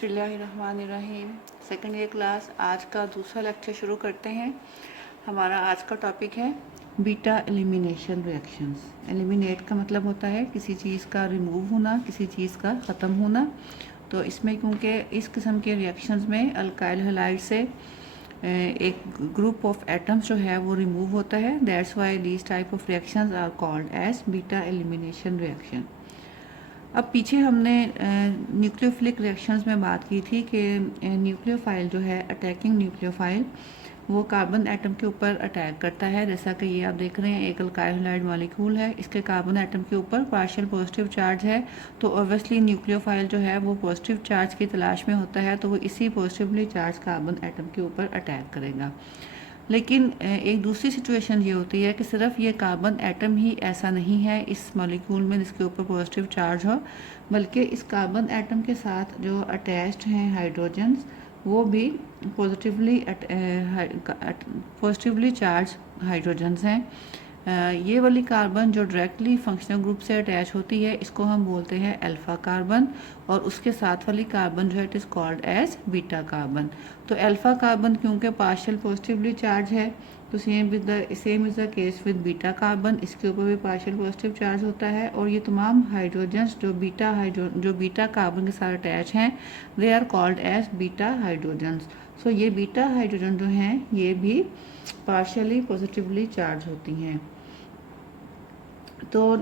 बिस्मिल्लाहिर्रहमानिर्रहीम। Second year class आज का दूसरा लेक्चर शुरू करते हैं। हमारा आज का टॉपिक है बीटा एलिमिनेशन रिएक्शंस। एलिमिनेट का मतलब होता है किसी चीज़ का रिमूव होना, किसी चीज़ का ख़त्म होना। तो इसमें क्योंकि इस किस्म के रिएक्शंस में अल्काइल हैलाइड से एक ग्रुप ऑफ एटम्स जो है वो रिमूव होता है, that's why these type of reactions are called as beta elimination reaction. अब पीछे हमने न्यूक्लियोफिलिक रिएक्शंस में बात की थी कि न्यूक्लियोफाइल जो है, अटैकिंग न्यूक्लियोफाइल, वो कार्बन एटम के ऊपर अटैक करता है। जैसा कि ये आप देख रहे हैं, एक अल्काइल हैलाइड मॉलिक्यूल है, इसके कार्बन एटम के ऊपर पार्शियल पॉजिटिव चार्ज है। तो ऑब्वियसली न्यूक्लियोफाइल जो है वो पॉजिटिव चार्ज की तलाश में होता है, तो वो इसी पॉजिटिवली चार्ज कार्बन एटम के ऊपर अटैक करेगा। लेकिन एक दूसरी सिचुएशन ये होती है कि सिर्फ ये कार्बन एटम ही ऐसा नहीं है इस मॉलिक्यूल में जिसके ऊपर पॉजिटिव चार्ज हो, बल्कि इस कार्बन एटम के साथ जो अटैच्ड हैं हाइड्रोजन्स, वो भी पॉजिटिवली चार्ज हाइड्रोजन्स हैं। ये वाली कार्बन जो डायरेक्टली फंक्शनल ग्रुप से अटैच होती है, इसको हम बोलते हैं अल्फ़ा कार्बन, और उसके साथ वाली कार्बन जो है it is called as beta carbon. तो अल्फ़ा कार्बन क्योंकि पार्शियल पॉजिटिवली चार्ज है, तो same is the case with beta carbon, इसके ऊपर भी पार्शियल पॉजिटिव चार्ज होता है। और ये तमाम हाइड्रोजन्स जो बीटा कार्बन के साथ अटैच हैं, they are called as beta hydrogens. So ये बीटा हाइड्रोजन जो हैं ये भी पार्शियली पॉजिटिवली चार्ज होती हैं। तो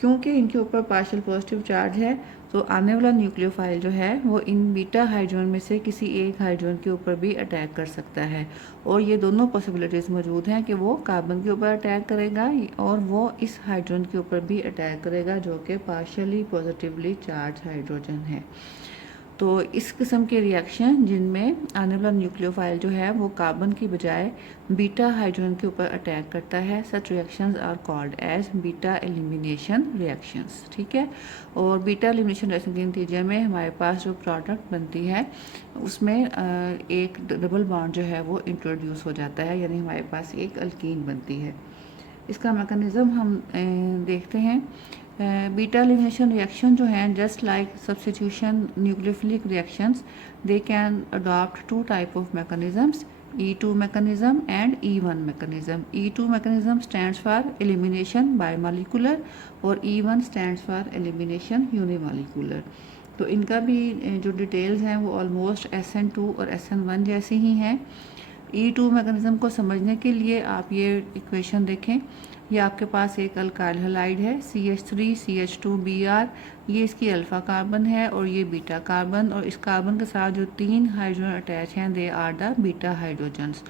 क्योंकि इनके ऊपर पार्शियल पॉजिटिव चार्ज है, तो आने वाला न्यूक्लियोफाइल जो है वो इन बीटा हाइड्रोजन में से किसी एक हाइड्रोजन के ऊपर भी अटैक कर सकता है। और ये दोनों पॉसिबिलिटीज़ मौजूद हैं कि वो कार्बन के ऊपर अटैक करेगा और वो इस हाइड्रोजन के ऊपर भी अटैक करेगा जो कि पार्शियली पॉजिटिवली चार्ज हाइड्रोजन है। तो इस किस्म के रिएक्शन जिनमें आने वाला न्यूक्लियोफाइल जो है वो कार्बन की बजाय बीटा हाइड्रोजन के ऊपर अटैक करता है, such reactions are called as beta elimination reactions. ठीक है। और बीटा एलिमिनेशन रिएक्शन के नतीजे में हमारे पास जो प्रोडक्ट बनती है उसमें एक डबल बॉन्ड जो है वो इंट्रोड्यूस हो जाता है, यानी हमारे पास एक अल्कीन बनती है। इसका मैकेनिज़्म हम देखते हैं। बीटा एलिमिनेशन रिएक्शन जो हैं, just like substitution nucleophilic reactions, they can adopt two type of mechanisms, E2 mechanism and E1 mechanism. E2 mechanism stands for elimination bimolecular और E1 stands for elimination unimolecular. तो इनका भी जो details हैं वो almost SN2 और SN1 जैसी ही हैं। E2 मैकेनिज़्म को समझने के लिए आप ये इक्वेशन देखें। ये आपके पास एक अल्काइल हैलाइड है CH3CH2Br, ये इसकी अल्फ़ा कार्बन है और ये बीटा कार्बन, और इस कार्बन के साथ जो 3 हाइड्रोजन अटैच हैं they are the beta hydrogens.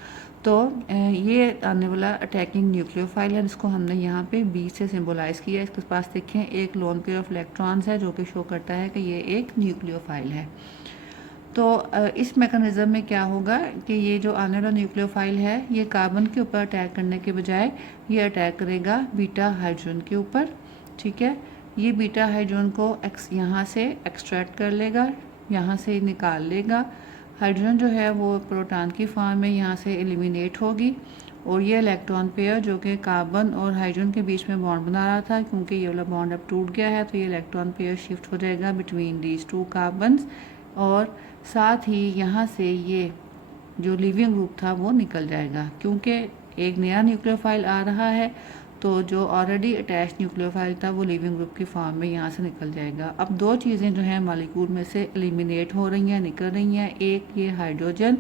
तो ये आने वाला अटैकिंग न्यूक्लियोफाइल है, जिसको हमने यहाँ पे B से सिंबलाइज़ किया। इसके पास देखें एक लोन पेयर ऑफ इलेक्ट्रॉन्स है जो कि शो करता है कि ये एक न्यूक्लियोफाइल है। तो इस मैकेनिज़्म में क्या होगा कि ये जो आने वाला न्यूक्लियोफाइल है ये कार्बन के ऊपर अटैक करने के बजाय ये अटैक करेगा बीटा हाइड्रोजन के ऊपर। ठीक है। ये बीटा हाइड्रोजन को यहाँ से एक्सट्रैक्ट कर लेगा, यहाँ से निकाल लेगा। हाइड्रोजन जो है वो प्रोटॉन की फॉर्म में यहाँ से एलिमिनेट होगी, और ये इलेक्ट्रॉन पेयर जो कि कार्बन और हाइड्रोजन के बीच में बॉन्ड बना रहा था, क्योंकि ये वाला बॉन्ड अब टूट गया है, तो ये इलेक्ट्रॉन पेयर शिफ्ट हो जाएगा बिटवीन दीज 2 कार्बन्स, और साथ ही यहाँ से ये जो लिविंग ग्रुप था वो निकल जाएगा। क्योंकि एक नया न्यूक्लियोफाइल आ रहा है, तो जो ऑलरेडी अटैच न्यूक्लियोफाइल था वो लिविंग ग्रुप की फॉर्म में यहाँ से निकल जाएगा। अब 2 चीज़ें जो हैं मॉलिक्यूल में से एलिमिनेट हो रही हैं, निकल रही हैं। एक ये हाइड्रोजन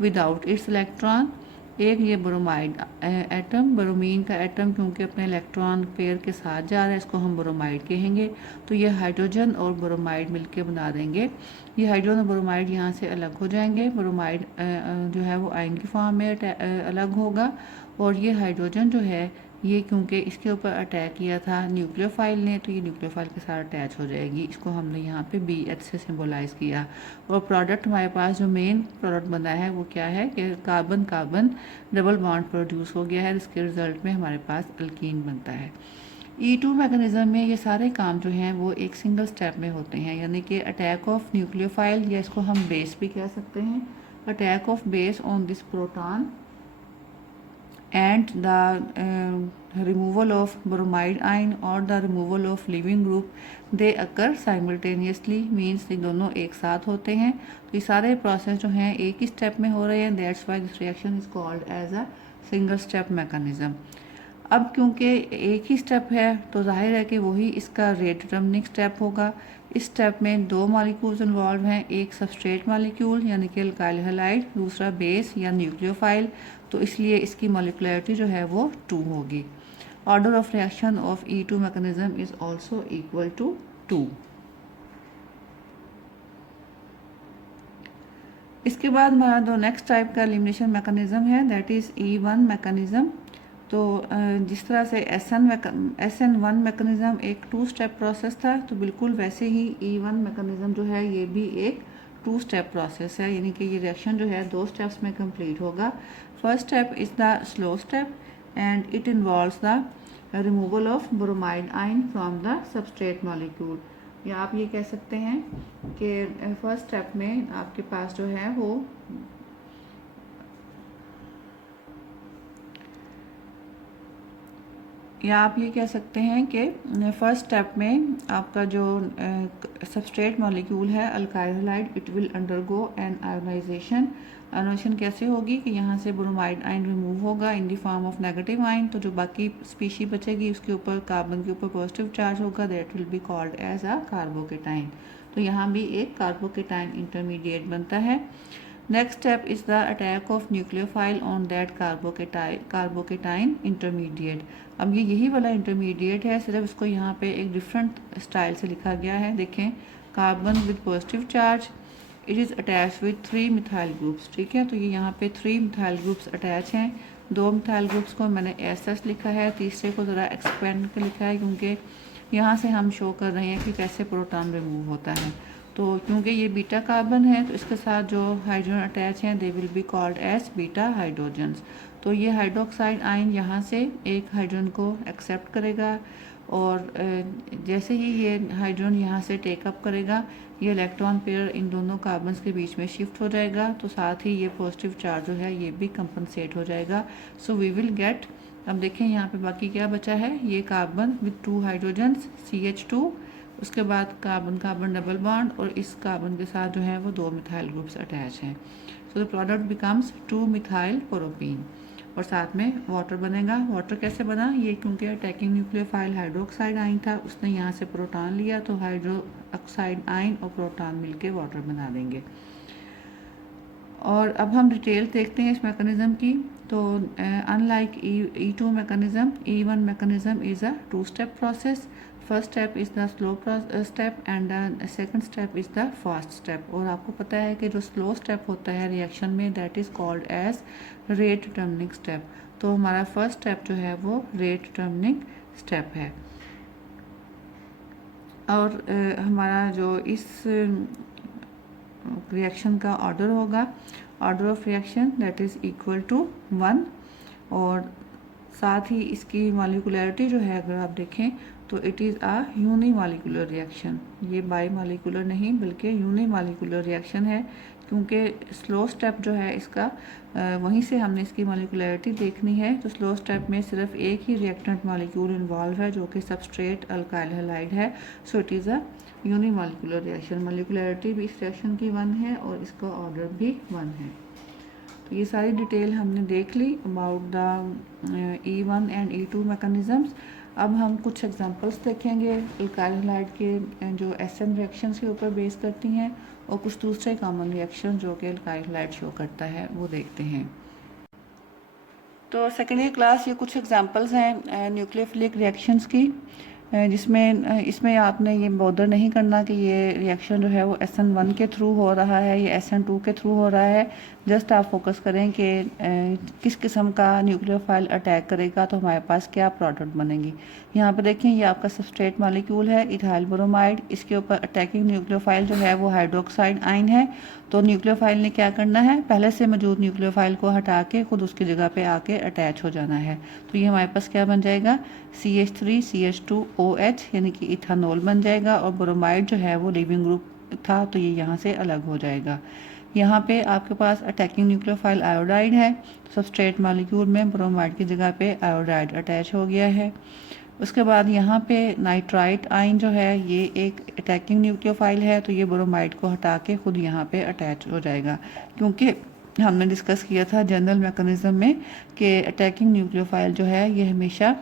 विदाउट इट्स इलेक्ट्रॉन, एक ये ब्रोमाइड एटम, ब्रोमीन का एटम क्योंकि अपने इलेक्ट्रॉन पेयर के साथ जा रहा है, इसको हम ब्रोमाइड कहेंगे। तो ये हाइड्रोजन और ब्रोमाइड मिलके बना देंगे। ये हाइड्रोजन और ब्रोमाइड यहाँ से अलग हो जाएंगे। ब्रोमाइड जो है वो आयन की फॉर्म में अलग होगा, और ये हाइड्रोजन जो है ये क्योंकि इसके ऊपर अटैक किया था न्यूक्लियोफाइल ने, तो ये न्यूक्लियोफाइल के साथ अटैच हो जाएगी। इसको हमने यहाँ पे BH से सिंबलाइज़ किया। और प्रोडक्ट हमारे पास जो मेन प्रोडक्ट बना है वो क्या है कि carbon carbon double bond produce हो गया है, जिसके रिजल्ट में हमारे पास अल्कीन बनता है। E2 मैकेनिज़्म में ये सारे काम जो हैं वो एक सिंगल स्टेप में होते हैं, यानी कि अटैक ऑफ न्यूक्लियोफाइल, या इसको हम बेस भी कह सकते हैं, attack of base on this proton and the removal of bromide ion or the removal of leaving group they occur simultaneously means ये दोनों एक साथ होते हैं। तो ये सारे प्रोसेस जो हैं एक ही स्टेप में हो रहे हैं, that's why this reaction is called as a single step mechanism. अब क्योंकि एक ही स्टेप है तो जाहिर है कि वही इसका रेट डिटरमिनिंग स्टेप होगा। इस स्टेप में दो मॉलिक्यूल्स इन्वॉल्व हैं, एक सबस्ट्रेट मॉलिक्यूल यानी कि अल्काइल हैलाइड, दूसरा बेस या न्यूक्लियोफाइल, तो इसलिए इसकी मॉलिक्युलरिटी जो है वो 2 होगी। Order of reaction of E2 mechanism is also equal to 2। इसके बाद हमारा जो नेक्स्ट टाइप का एलिमिनेशन मैकेनिज्म है दैट इज E1 मैकेनिज्म। तो जिस तरह से SN1 मैकेनिज्म एक 2 स्टेप प्रोसेस था, तो बिल्कुल वैसे ही E1 मैकेनिज्म जो है ये भी एक 2 स्टेप प्रोसेस है, यानी कि ये रिएक्शन जो है 2 स्टेप्स में कंप्लीट होगा। First step is the slow step and it involves the removal of bromide ion from the substrate molecule, या आप ये कह सकते हैं कि फर्स्ट स्टेप में आपके पास जो है वो या आप ये कह सकते हैं कि फर्स्ट स्टेप में आपका जो सबस्ट्रेट मॉलिक्यूल है alkyl halide, it will undergo an ionisation. Ionisation कैसे होगी कि यहाँ से ब्रोमाइड आयन रिमूव होगा in the form of negative ion, तो जो बाकी स्पीशी बचेगी उसके ऊपर कार्बन के ऊपर पॉजिटिव चार्ज होगा, that will be called as a carbocation. तो यहाँ भी एक कार्बोकेटाइन इंटरमीडिएट बनता है। Next step is the attack of nucleophile on that carbocation intermediate. अब ये यही वाला इंटरमीडिएट है, सिर्फ इसको यहाँ पे एक डिफरेंट स्टाइल से लिखा गया है। देखें, carbon with positive charge, it is attach with 3 methyl groups. ठीक है, तो ये यहाँ पे 3 मिथाइल ग्रुप्स अटैच हैं। 2 मिथाइल ग्रुप्स को मैंने एस लिखा है, तीसरे को ज़रा एक्सपेंड कर लिखा है क्योंकि यहाँ से हम शो कर रहे हैं कि कैसे प्रोटॉन रिमूव होता है। तो क्योंकि ये बीटा कार्बन है तो इसके साथ जो हाइड्रोजन अटैच हैं they will be called as beta hydrogens. तो ये हाइड्रोक्साइड आयन यहाँ से एक हाइड्रोजन को एक्सेप्ट करेगा और जैसे ही ये हाइड्रोजन यहाँ से टेकअप करेगा, ये इलेक्ट्रॉन पेयर इन दोनों कार्बन्स के बीच में शिफ्ट हो जाएगा, तो साथ ही ये पॉजिटिव चार्ज जो है ये भी कंपनसेट हो जाएगा। सो वी विल गेट, अब देखें यहाँ पे बाकी क्या बचा है, ये कार्बन विद 2 हाइड्रोजन्स CH2, उसके बाद कार्बन कार्बन डबल बॉन्ड और इस कार्बन के साथ जो है वो 2 मिथाइल ग्रुप्स अटैच हैं। So the product becomes 2 methyl propene और साथ में वाटर बनेगा। वाटर कैसे बना, ये क्योंकि अटैकिंग न्यूक्लियोफाइल हाइड्रोक्साइड आयन था, उसने यहाँ से प्रोटॉन लिया, तो हाइड्रोक्साइड आयन और प्रोटॉन मिलके वाटर बना देंगे। और अब हम डिटेल देखते हैं इस मैकेनिज्म की। तो unlike E2 mechanism, E1 mechanism is a 2 step process. First step is the slow step and the second step is the fast step. और आपको पता है कि जो स्लो स्टेप होता है रिएक्शन में that is called as rate determining step. तो हमारा फर्स्ट स्टेप जो है वो रेट डिटरमिनिंग स्टेप है। और हमारा जो इस रिएक्शन का ऑर्डर होगा, order of reaction that is equal to 1, और साथ ही इसकी मॉलिक्युलरिटी जो है अगर आप देखें तो it is a unimolecular reaction. ये बाई मॉलिक्यूलर नहीं बल्कि यूनिमॉलिक्यूलर रिएक्शन है, क्योंकि स्लो स्टेप जो है इसका वहीं से हमने इसकी मॉलिक्युलरिटी देखनी है। तो स्लो स्टेप में सिर्फ एक ही रिएक्टेंट मॉलिक्यूल इन्वॉल्व है जो कि सबस्ट्रेट अल्काइल हैलाइड है। So it is a unimolecular reaction. Molecularity भी इस रिएक्शन की 1 है और इसका ऑर्डर भी 1 है। तो ये सारी डिटेल हमने देख ली about the E1 and E2 mechanisms. अब हम कुछ एग्जांपल्स देखेंगे अल्काइल हैलाइड के जो SN रिएक्शंस के ऊपर बेस करती हैं, और कुछ दूसरे कॉमन रिएक्शन जो कि अल्काइल हैलाइड शो करता है वो देखते हैं। तो सेकेंड ईयर क्लास ये कुछ एग्जांपल्स हैं न्यूक्लियोफिलिक रिएक्शंस की, जिसमें इसमें आपने ये बॉदर नहीं करना कि ये रिएक्शन जो है वो SN1 के थ्रू हो रहा है या SN2 के थ्रू हो रहा है। जस्ट आप फोकस करें कि किस किस्म का न्यूक्लियोफाइल अटैक करेगा तो हमारे पास क्या प्रोडक्ट बनेगी। यहाँ पर देखें, ये आपका सबस्ट्रेट मॉलिक्यूल है इथाइल ब्रोमाइड, इसके ऊपर अटैकिंग न्यूक्लियोफाइल जो है वो हाइड्रोक्साइड आयन है। तो न्यूक्लियोफाइल ने क्या करना है, पहले से मौजूद न्यूक्लियोफाइल को हटा के खुद उसकी जगह पे आके अटैच हो जाना है। तो ये हमारे पास क्या बन जाएगा, CH3CH2OH यानी कि इथानॉल बन जाएगा, और ब्रोमाइड जो है वो लिविंग ग्रुप था तो ये यहाँ से अलग हो जाएगा। यहाँ पे आपके पास अटैकिंग न्यूक्लियोफाइल आयोडाइड है, सबस्ट्रेट मॉलिक्यूल में ब्रोमाइड की जगह पे आयोडाइड अटैच हो गया है। उसके बाद यहाँ पे नाइट्राइट आयन जो है ये एक अटैकिंग न्यूक्लियोफाइल है, तो ये ब्रोमाइड को हटा के खुद यहाँ पे अटैच हो जाएगा, क्योंकि हमने डिस्कस किया था जनरल मैकेनिज्म में कि अटैकिंग न्यूक्लियोफाइल जो है ये हमेशा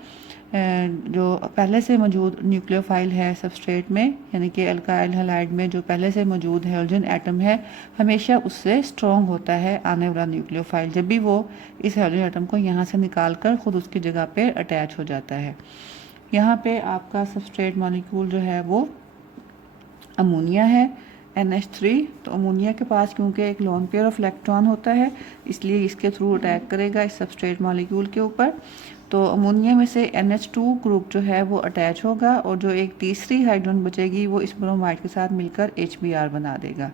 जो पहले से मौजूद न्यूक्लियोफाइल है सबस्ट्रेट में, यानी कि अल्काइल हैलाइड में जो पहले से मौजूद हाइड्रोजन एटम है, हमेशा उससे स्ट्रॉन्ग होता है आने वाला न्यूक्लियोफाइल, जब भी वो इस हाइड्रोजन एटम को यहाँ से निकाल कर खुद उसकी जगह पे अटैच हो जाता है। यहाँ पे आपका सबस्ट्रेट मॉलिक्यूल जो है वो अमोनिया है, NH3। तो अमोनिया के पास क्योंकि एक लोन पेयर ऑफ इलेक्ट्रॉन होता है, इसलिए इसके थ्रू अटैक करेगा इस सबस्ट्रेट मॉलिक्यूल के ऊपर। तो अमोनिया में से NH2 ग्रुप जो है वो अटैच होगा और जो एक तीसरी हाइड्रोजन बचेगी वो इस ब्रोमाइड के साथ मिलकर HBr बना देगा,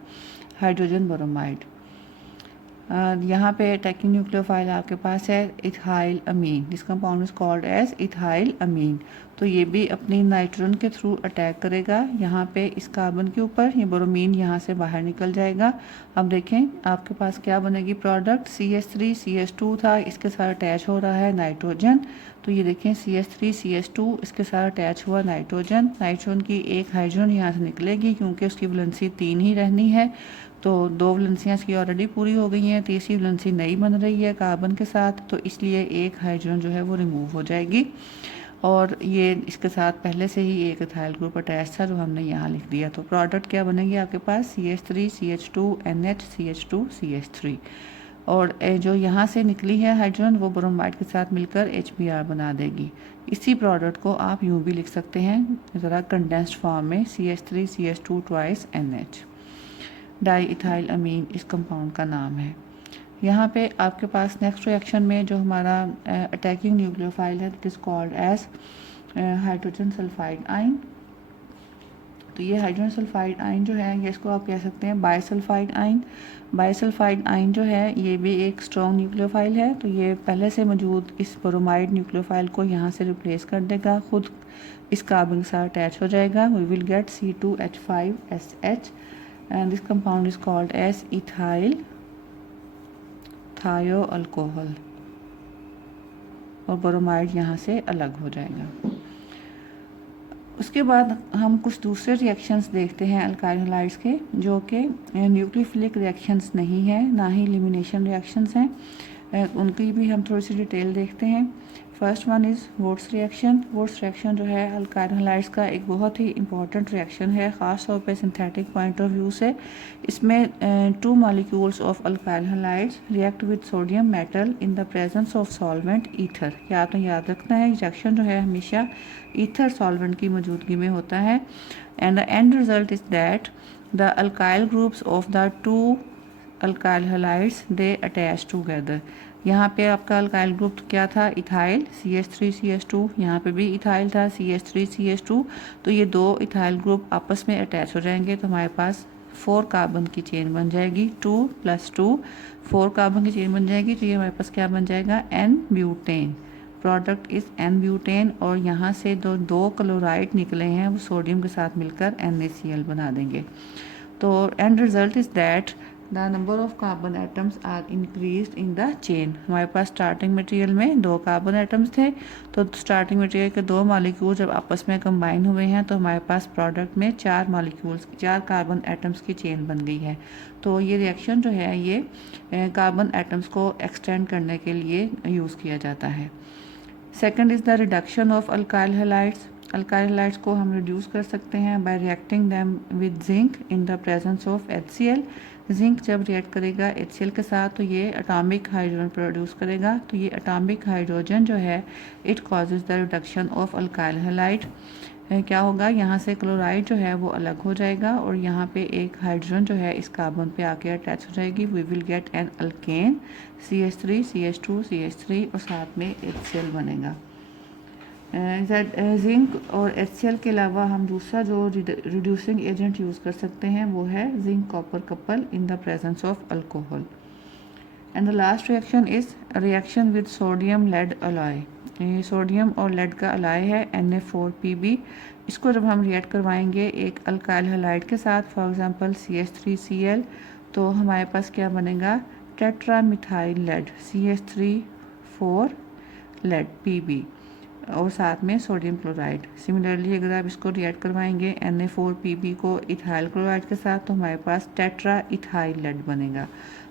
हाइड्रोजन ब्रोमाइड। यहाँ पे अटैकिंग न्यूक्लियोफाइल आपके पास है ethyl amine, this compound is called as ethyl amine. तो ये भी अपनी नाइट्रोजन के थ्रू अटैक करेगा यहाँ पे इस कार्बन के ऊपर, ये ब्रोमीन यहाँ से बाहर निकल जाएगा। अब देखें आपके पास क्या बनेगी प्रोडक्ट, CH3 CH2 था, इसके साथ अटैच हो रहा है नाइट्रोजन। तो ये देखें CH3 CH2 इसके साथ अटैच हुआ नाइट्रोजन, नाइट्रोजन की एक हाइड्रोजन यहाँ से निकलेगी क्योंकि उसकी वैलेंसी 3 ही रहनी है, तो 2 वैलेंसियाँ इसकी ऑलरेडी पूरी हो गई हैं, तीसरी वैलेंसी नई बन रही है कार्बन के साथ, तो इसलिए एक हाइड्रोजन जो है वो रिमूव हो जाएगी और ये इसके साथ पहले से ही एक इथाइल ग्रुप अटैच था जो हमने यहाँ लिख दिया। तो प्रोडक्ट क्या बनेगी आपके पास, CH3 CH2 NH CH2 CH3, और जो यहाँ से निकली है हाइड्रोजन वो ब्रोमाइड के साथ मिलकर HBr बना देगी। इसी प्रोडक्ट को आप यूँ भी लिख सकते हैं ज़रा कंडेंस्ड फॉर्म में, CH3 CH2 twice NH, di ethyl amine इस कंपाउंड का नाम है। यहाँ पे आपके पास नेक्स्ट रिएक्शन में जो हमारा अटैकिंग न्यूक्लियोफाइल है it is called as hydrogen sulphide ion. तो ये हाइड्रोजन सल्फाइड आयन जो है ये इसको आप कह सकते हैं बाइसल्फाइड आयन। बाइसल्फाइड आयन जो है ये भी एक स्ट्रॉन्ग न्यूक्लियोफाइल है, तो ये पहले से मौजूद इस ब्रोमाइड न्यूक्लियोफाइल को यहाँ से रिप्लेस कर देगा, खुद इस कार्बन के साथ अटैच हो जाएगा। We will get C2H5SH and this compound is called as ethyl thiol और ब्रोमाइड यहाँ से अलग हो जाएगा। उसके बाद हम कुछ दूसरे रिएक्शंस देखते हैं अल्काइल हैलाइड्स के, जो कि न्यूक्लियोफिलिक रिएक्शंस नहीं है, ना ही एलिमिनेशन रिएक्शंस हैं, उनकी भी हम थोड़ी सी डिटेल देखते हैं। First one is votes reaction. Votes reaction जो है अल्काइल हैलाइड्स का एक बहुत ही इंपॉर्टेंट रिएक्शन है, ख़ास तौर पे सिंथेटिक पॉइंट ऑफ व्यू से। इसमें 2 molecules of alkyl halides react with sodium metal in the presence of solvent ether. या आपने याद रखना है रिएक्शन जो है हमेशा ईथर सॉल्वेंट की मौजूदगी में होता है। And the end result is that the alkyl groups of the 2 alkyl halides they attach together. यहाँ पे आपका अल्काइल ग्रुप क्या था, इथाइल CH3 CH2, यहाँ पे भी इथाइल था CH3 CH2। तो ये 2 इथाइल ग्रुप आपस में अटैच हो जाएंगे, तो हमारे पास 4 कार्बन की चेन बन जाएगी, 2 + 2 4 कार्बन की चेन बन जाएगी। तो ये हमारे पास क्या बन जाएगा, N-ब्यूटेन। प्रोडक्ट इज N-ब्यूटेन, और यहाँ से दो क्लोराइड निकले हैं वो सोडियम के साथ मिलकर NaCl बना देंगे। तो and result is that the number of carbon atoms are increased in the chain. हमारे पास स्टार्टिंग मटेरियल में 2 कार्बन एटम्स थे, तो स्टार्टिंग मटेरियल के 2 मॉलिक्यूल जब आपस में कंबाइन हुए हैं तो हमारे पास प्रोडक्ट में 4 मॉलिक्यूल्स 4 कार्बन एटम्स की चेन बन गई है। तो ये रिएक्शन जो है ये कार्बन एटम्स को एक्सटेंड करने के लिए यूज़ किया जाता है। Second is the reduction of alkyl halides. Alkyl halides को हम रिड्यूस कर सकते हैं bye reacting them with zinc in the presence of HCl। Zinc जब रिएक्ट करेगा HCl के साथ तो ये एटॉमिक हाइड्रोजन प्रोड्यूस करेगा। तो ये एटॉमिक हाइड्रोजन जो है it causes the reduction of alkyl halide. क्या होगा, यहाँ से क्लोराइड जो है वो अलग हो जाएगा और यहाँ पे एक हाइड्रोजन जो है इस कार्बन पे आके अटैच हो जाएगी। We will get an alkane CH3 CH2 CH3 और साथ में HCl बनेगा। जिंक और HCl के अलावा हम दूसरा जो रिड्यूसिंग एजेंट यूज़ कर सकते हैं वो है zinc copper couple in the presence of alcohol. And the last reaction is reaction with sodium lead alloy. ये सोडियम और लेड का अलॉय है Na4Pb। इसको जब हम रिएक्ट करवाएंगे एक अल्काइल हैलाइड के साथ, फॉर एग्जांपल CH3Cl, तो हमारे पास क्या बनेगा, tetra methyl lead CH3 4 lead Pb और साथ में सोडियम क्लोराइड। सिमिलरली अगर आप इसको रिएक्ट करवाएंगे Na4Pb को इथाइल क्लोराइड के साथ तो हमारे पास टेट्रा इथाइल लेड बनेगा।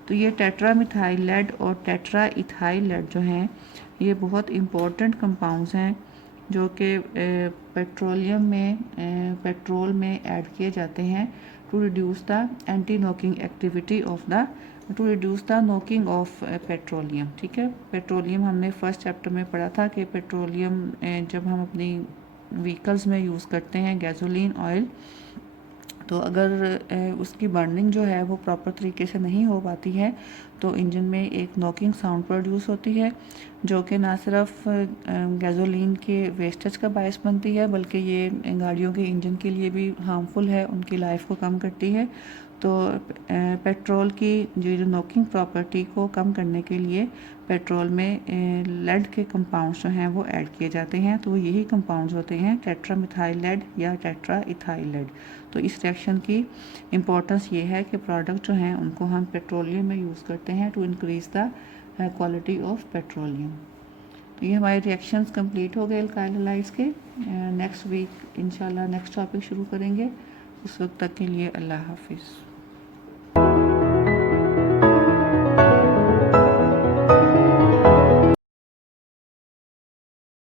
तो ये टेट्रा मिथाइल लेड और टेट्रा इथाइल लेड जो हैं ये बहुत इम्पोर्टेंट कंपाउंड्स हैं जो कि पेट्रोल में ऐड किए जाते हैं to reduce the anti knocking activity of the to reduce the knocking of petroleum. ठीक है, पेट्रोलियम हमने फर्स्ट चैप्टर में पढ़ा था कि पेट्रोलियम जब हम अपनी व्हीकल्स में यूज़ करते हैं गैसोलीन ऑयल, तो अगर उसकी बर्निंग जो है वो प्रॉपर तरीके से नहीं हो पाती है तो इंजन में एक नॉकिंग साउंड प्रोड्यूस होती है जो कि ना सिर्फ गैसोलीन के वेस्टेज का बायस बनती है बल्कि ये गाड़ियों के इंजन के लिए भी हार्मफुल है, उनकी लाइफ को कम करती है। तो पेट्रोल की जो नॉकिंग प्रॉपर्टी को कम करने के लिए पेट्रोल में लेड के कंपाउंड्स जो हैं वो ऐड किए जाते हैं। तो यही कंपाउंड्स होते हैं टेट्रा मिथाइल लेड या टेट्रा इथाइल लेड। तो इस रिएक्शन की इम्पोर्टेंस ये है कि प्रोडक्ट जो हैं उनको हम पेट्रोलियम में यूज़ करते हैं to increase the quality of petroleum. तो ये हमारे रिएक्शंस कंप्लीट हो गए अल्काइल हैलाइड्स के। नेक्स्ट वीक इंशाल्लाह नेक्स्ट टॉपिक शुरू करेंगे। उस वक्त तक के लिए अल्लाह हाफिज़।